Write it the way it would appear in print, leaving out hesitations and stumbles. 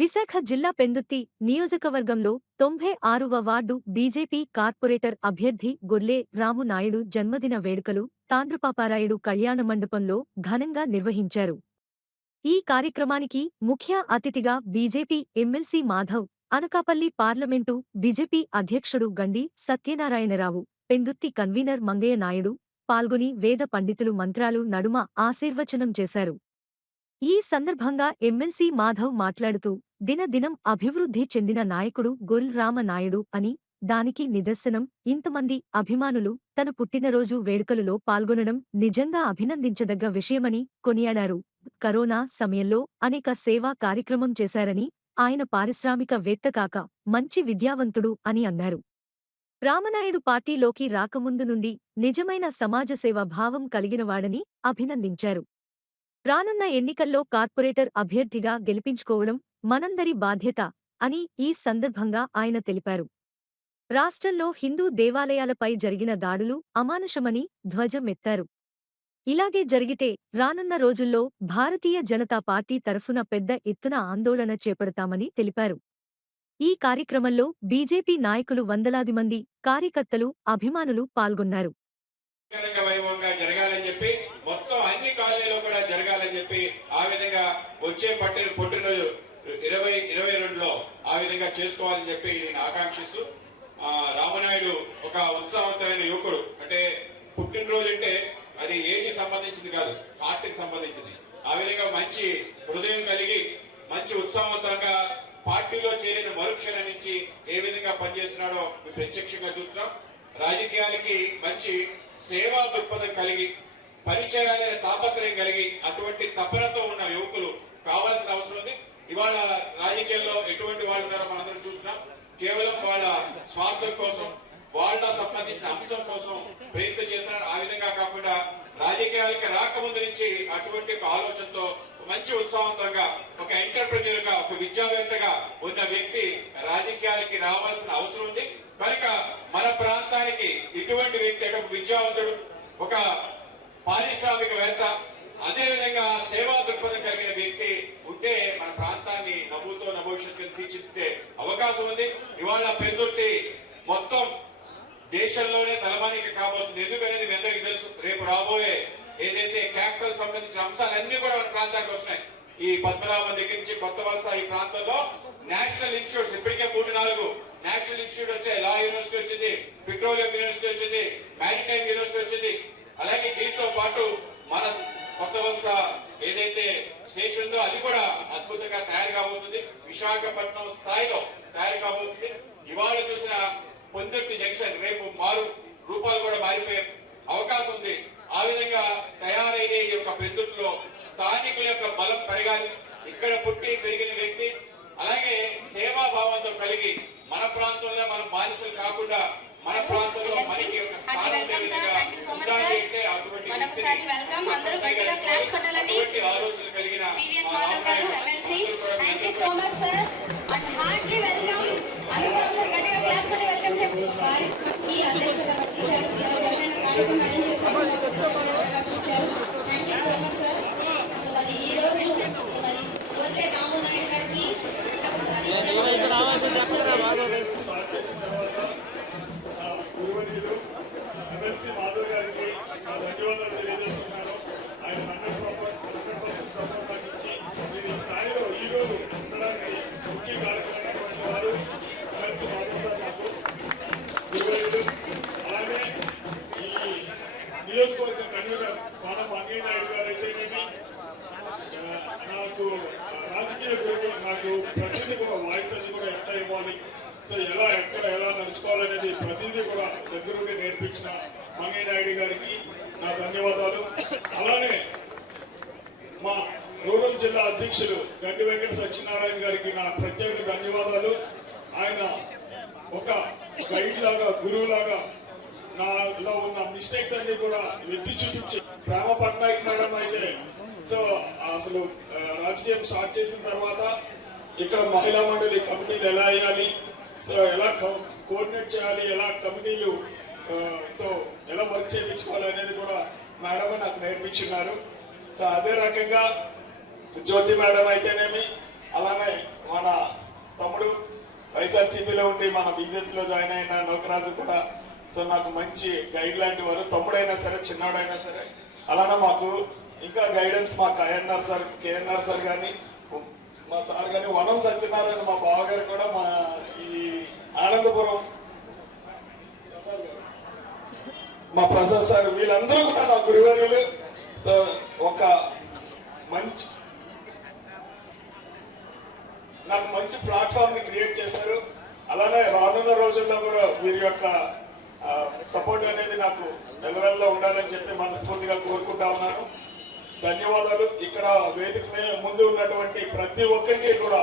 విశాఖ జిల్లా పెందుర్తి నియోజకవర్గంలో 96వ ward BJP corporator అభ్యర్థి గొర్లే రామునాయుడు జన్మదిన వేడుకలు తాండ్రపాపారాయుడు కళ్యాణ మండపంలో ఘనంగా నిర్వహించారు. ఈ కార్యక్రమానికి ముఖ్య అతిథిగా BJP MLC Madhav, Anakapalli parliament BJP అధ్యక్షుడు గండి సత్యనారాయణరావు, పెందుర్తి కన్వీనర్ మంగయ్య నాయుడు పాల్గొని వేద పండితులు మంత్రాలు నడుమ ఆశీర్వచనం చేశారు. ఈ సందర్భంగా ఎమ్మెల్సీ మాధవ్ మాట్లాడుతూ దినదినం అభివృద్ధి చెందిన నాయకుడు గొల్ రామనాయుడు అని, దానికి నిదర్శనం ఇంతమంది అభిమానులు తన పుట్టినరోజు వేడుకలలో పాల్గొనడం నిజంగా అభినందించదగ్గ విషయమని కొనియాడారు. కరోనా సమయంలో అనేక సేవా కార్యక్రమం చేశారని, ఆయన పారిశ్రామికవేత్త కాక మంచి విద్యావంతుడు అని అన్నారు. రామనాయుడు పార్టీలోకి రాకముందు నుండి నిజమైన సమాజసేవా భావం కలిగినవాడని అభినందించారు. రానున్న ఎన్నికల్లో కార్పొరేటర్ అభ్యర్థిగా గెలిపించుకోవడం మనందరి బాధ్యత అని ఈ సందర్భంగా ఆయన తెలిపారు. రాష్ట్రంలో హిందూ దేవాలయాలపై జరిగిన దాడులు అమానుషమని ధ్వజమెత్తారు. ఇలాగే జరిగితే రానున్న రోజుల్లో భారతీయ జనతా పార్టీ తరఫున పెద్ద ఎత్తున ఆందోళన చేపడతామని తెలిపారు. ఈ కార్యక్రమంలో బీజేపీ నాయకులు వందలాది మంది కార్యకర్తలు, అభిమానులు పాల్గొన్నారు. వైభవంగా జరగాలని చెప్పి మొత్తం అన్ని కాలనీలో కూడా జరగాలని చెప్పి ఆ విధంగా వచ్చే పుట్టినరోజు 2022లో ఆ విధంగా చేసుకోవాలని చెప్పి నేను ఆకాంక్షిస్తూ, రామనాయుడు ఒక ఉత్సాహవంతమైన యువకుడు. అంటే పుట్టినరోజు అంటే అది ఏజ్ సంబంధించింది కాదు, పార్టీకి సంబంధించింది. ఆ విధంగా మంచి హృదయం కలిగి మంచి ఉత్సాహవంతంగా పార్టీలో చేరిన మరుక్షణం నుంచి ఏ విధంగా పనిచేస్తున్నాడో ప్రత్యక్షంగా చూస్తున్నాం. రాజకీయాలకి మంచి సేవా దృక్పథం కలిగి పనిచేయాలనే తాపత్రయం కలిగి అటువంటి తపనతో ఉన్న యువకులు కావాల్సిన అవసరం ఉంది. ఇవాళ రాజకీయాల్లో ఎటువంటి వాళ్ళ ద్వారా మనందరం చూస్తున్నాం. కేవలం వాళ్ళ స్వార్థం కోసం, వాళ్ళ సంబంధించిన అంశం కోసం ప్రయత్నం చేస్తున్నారు. ఆ విధంగా కాకుండా రాజకీయాలకి రాకముందు నుంచి అటువంటి ఒక ఆలోచనతో మంచి ఉత్సాహంగా ఒక ఎంటర్ప్రెన్యూర్ గా, ఒక విద్యావేత్తగా ఉన్న వ్యక్తి రాజకీయాలకి రావాల్సిన అవసరం ఉంది. కనుక మన ప్రాంతానికి ఇటువంటి వ్యక్తి, ఒక విద్యావంతుడు, ఒక పారిశ్రామికవేత్త, అదేవిధంగా సేవా దృక్పథం కలిగిన వ్యక్తి ఉంటే మన ప్రాంతాన్ని నవ్వుతో భవిష్యత్తుని తీర్చిదిద్దే అవకాశం ఉంది. ఇవాళ పెందుర్తి మొత్తం దేశంలోనే తలమానిక కాబోతుంది. ఎందుకనేది మీ అందరికీ తెలుసు. రేపు రాబోయే ఏదైతే క్యాపిటల్ సంబంధించిన అంశాలన్నీ కూడా మన ప్రాంతానికి వస్తున్నాయి. ఈ పద్మనాభం దగ్గర నుంచి కొత్త వలస ఈ ప్రాంతంలో నేషనల్ ఇన్స్టిట్యూట్స్ ఇప్పటికే 3-4 నేషనల్ ఇన్స్టిట్యూట్ వచ్చాయి. లా యూనివర్సిటీ వచ్చింది, పెట్రోలియం యూనివర్సిటీ వచ్చింది, మ్యారిటైమ్ యూనివర్సిటీ వచ్చింది. అలాగే దీంతో పాటు మన కొత్త వలస ఏదైతే స్టేషన్ ఉందో అది కూడా అద్భుతంగా తయారు కాబోతుంది. విశాఖపట్నం స్థాయిలో తయారు కాబోతుంది. ఇవాళ చూసిన పొందుర్తి జంక్షన్ రేపు రూపాలు కూడా మారిపోయే అవకాశం ఉంది. ఆ విధంగా తయారయ్యే ఈ యొక్క పెందుర్తిలో స్థానికుల యొక్క బలం పెరగాలి. ఇక్కడ పుట్టి పెరిగిన వ్యక్తి, అలాగే సేవాభావంతో కలిగి మన ప్రాంతంలో మనం బానిసలు కాకుండా మన ప్రాంతంలో మనకి ఒక స్థానం అంటే అటువంటి ఆలోచన కలిగిన ఎమ్మెల్సీ మాధవ్ గారికి ధన్యవాదాలు తెలియజేస్తున్నాను. ఆయన 100% సపోర్ట్ ఇచ్చి నేను ఈ స్థాయిలో ఈ రోజు ఉండడానికి ముఖ్య కార్యక్రమం వారు ఎమ్మెల్సీ మాధవ్ సార్ నాకు గురువైదు. అలాగే ఈ నియోజకవర్గ కన్వీనర్ మన మంగయ్య నాయుడు గారు అయితేనేమి నాకు రాజకీయ గురువు, నాకు ప్రతిదీ కూడా వాయిస్ అది కూడా ఎంత ఇవ్వాలి, సో ఎలా నడుచుకోవాలనేది ప్రతిదీ కూడా దగ్గరుండి నేర్పించిన మంగయ్య నాయుడు గారికి నా ధన్యవాదాలు. అలానే మా రూరల్ జిల్లా అధ్యక్షులు గండి వెంకట సత్యనారాయణ గారికి నా ప్రత్యేక ధన్యవాదాలు. ఆయన ఒక గైడ్ లాగా, గురువు లాగా నాలో ఉన్న మిస్టేక్స్ అన్ని కూడా ఎత్తి చూపించి, ప్రేమ పట్నాయక్ మేడం అయితే సో అసలు రాజకీయం స్టార్ట్ చేసిన తర్వాత ఇక్కడ మహిళా మండలి కమిటీలు ఎలా వేయాలి, సో ఎలా కోఆర్డినేట్ చేయాలి, ఎలా కమిటీలు తో ఎలా వర్క్ చేయించుకోవాలి అనేది కూడా మేడం నాకు నేర్పించున్నారు. సో అదే రకంగా జ్యోతి మేడం అయితేనేమి, అలానే మన వైఎస్ఆర్సీపీలో ఉండి మన బీజేపీలో జాయిన్ అయిన నౌకరాజు కూడా సో నాకు మంచి గైడ్ లాంటి వారు, తమ్ముడైనా సరే చిన్నాడైనా సరే. అలానే మాకు ఇంకా గైడెన్స్ మా కేఎన్ఆర్ సార్ కానీ మా సార్ కానీ, వనం సత్యనారాయణ మా బావగారు కూడా, మా ఈ ఆనందపురం మా ప్రసాద్ సార్, వీళ్ళందరూ కూడా నా గురువర్యులు. ఒక నాకు మంచి ప్లాట్ఫామ్ ని క్రియేట్ చేశారు. అలానే రానున్న రోజుల్లో కూడా వీరి యొక్క సపోర్ట్ అనేది నాకు నెలవెల్లా ఉండాలని చెప్పి మనస్ఫూర్తిగా కోరుకుంటా ఉన్నాను. ధన్యవాదాలు. ఇక్కడ వేదిక ముందు ఉన్నటువంటి ప్రతి ఒక్కరికి కూడా